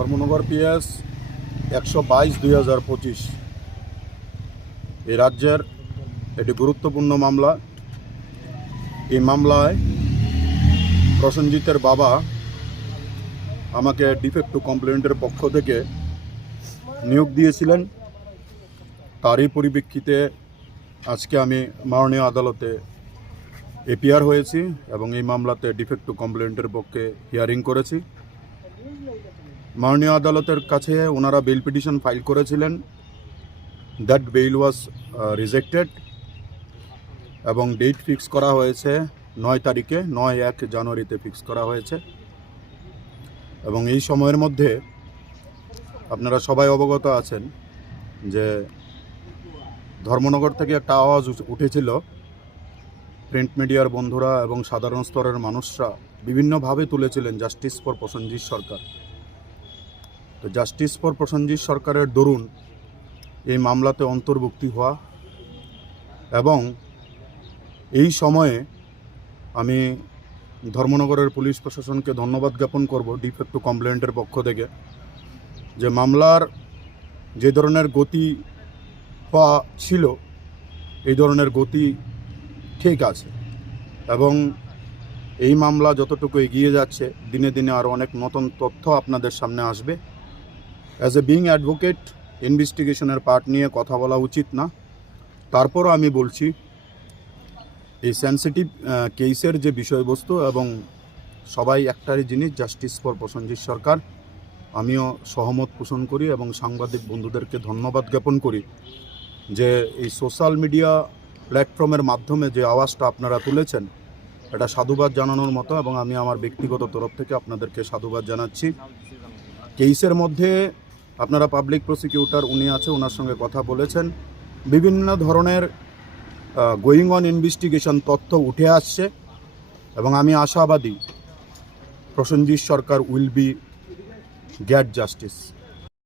Dharmanagar PS 122/2025 এই রাজ্যের একটি গুরুত্বপূর্ণ মামলা। এই মামলায় প্রসেনজিতের বাবা আমাকে ডিফেক্ট টু কমপ্লেন্টের পক্ষ থেকে নিয়োগ দিয়েছিলেন। তারই পরিপ্রেক্ষিতে আজকে আমি মাননীয় আদালতে এপিআর হয়েছি এবং এই মামলাতে ডিফেক্ট টু কমপ্লেন্টের পক্ষে হিয়ারিং করেছি। মাননীয় আদালতের কাছে ওনারা বেল পিটিশন ফাইল করেছিলেন। দ্যাট বেইল ওয়াজ রিজেক্টেড এবং ডেট ফিক্স করা হয়েছে 9 তারিখে, 9-1 জানুয়ারিতে ফিক্স করা হয়েছে। এবং এই সময়ের মধ্যে আপনারা সবাই অবগত আছেন যে ধর্মনগর থেকে একটা আওয়াজ উঠেছিল। প্রিন্ট মিডিয়ার বন্ধুরা এবং সাধারণ স্তরের মানুষরা বিভিন্নভাবে তুলেছিলেন জাস্টিস ফর প্রসেনজিৎ সরকার। তো জাস্টিস ফর প্রসেনজিৎ সরকারের দরুন এই মামলাতে অন্তর্ভুক্তি হওয়া এবং এই সময়ে আমি ধর্মনগরের পুলিশ প্রশাসনকে ধন্যবাদ জ্ঞাপন করব ডিফেক্ট টু কমপ্লেন্টের পক্ষ থেকে, যে মামলার যে ধরনের গতি হওয়া ছিল এই ধরনের গতি ঠিক আছে এবং এই মামলা যতটুকু এগিয়ে যাচ্ছে দিনে দিনে আরও অনেক নতুন তথ্য আপনাদের সামনে আসবে। অ্যাজ এ বিং অ্যাডভোকেট ইনভেস্টিগেশনের পার্ট নিয়ে কথা বলা উচিত না, তারপরও আমি বলছি এই সেন্সিটিভ কেসের যে বিষয়বস্তু এবং সবাই একটাই জিনিস, জাস্টিস ফর প্রসেনজিৎ সরকার। আমিও সহমত পোষণ করি এবং সাংবাদিক বন্ধুদেরকে ধন্যবাদ জ্ঞাপন করি যে এই সোশ্যাল মিডিয়া প্ল্যাটফর্মের মাধ্যমে যে আওয়াজটা আপনারা তুলেছেন এটা সাধুবাদ জানানোর মতো এবং আমি আমার ব্যক্তিগত তরফ থেকে আপনাদেরকে সাধুবাদ জানাচ্ছি। কেসের মধ্যে আপনারা পাবলিক প্রসিকিউটর উনি আছে, ওনার সঙ্গে কথা বলেছেন, বিভিন্ন ধরনের গোয়িং অন ইনভেস্টিগেশন তথ্য উঠে আসছে এবং আমি আশাবাদী প্রসেনজিৎ সরকার উইল বি গেট জাস্টিস।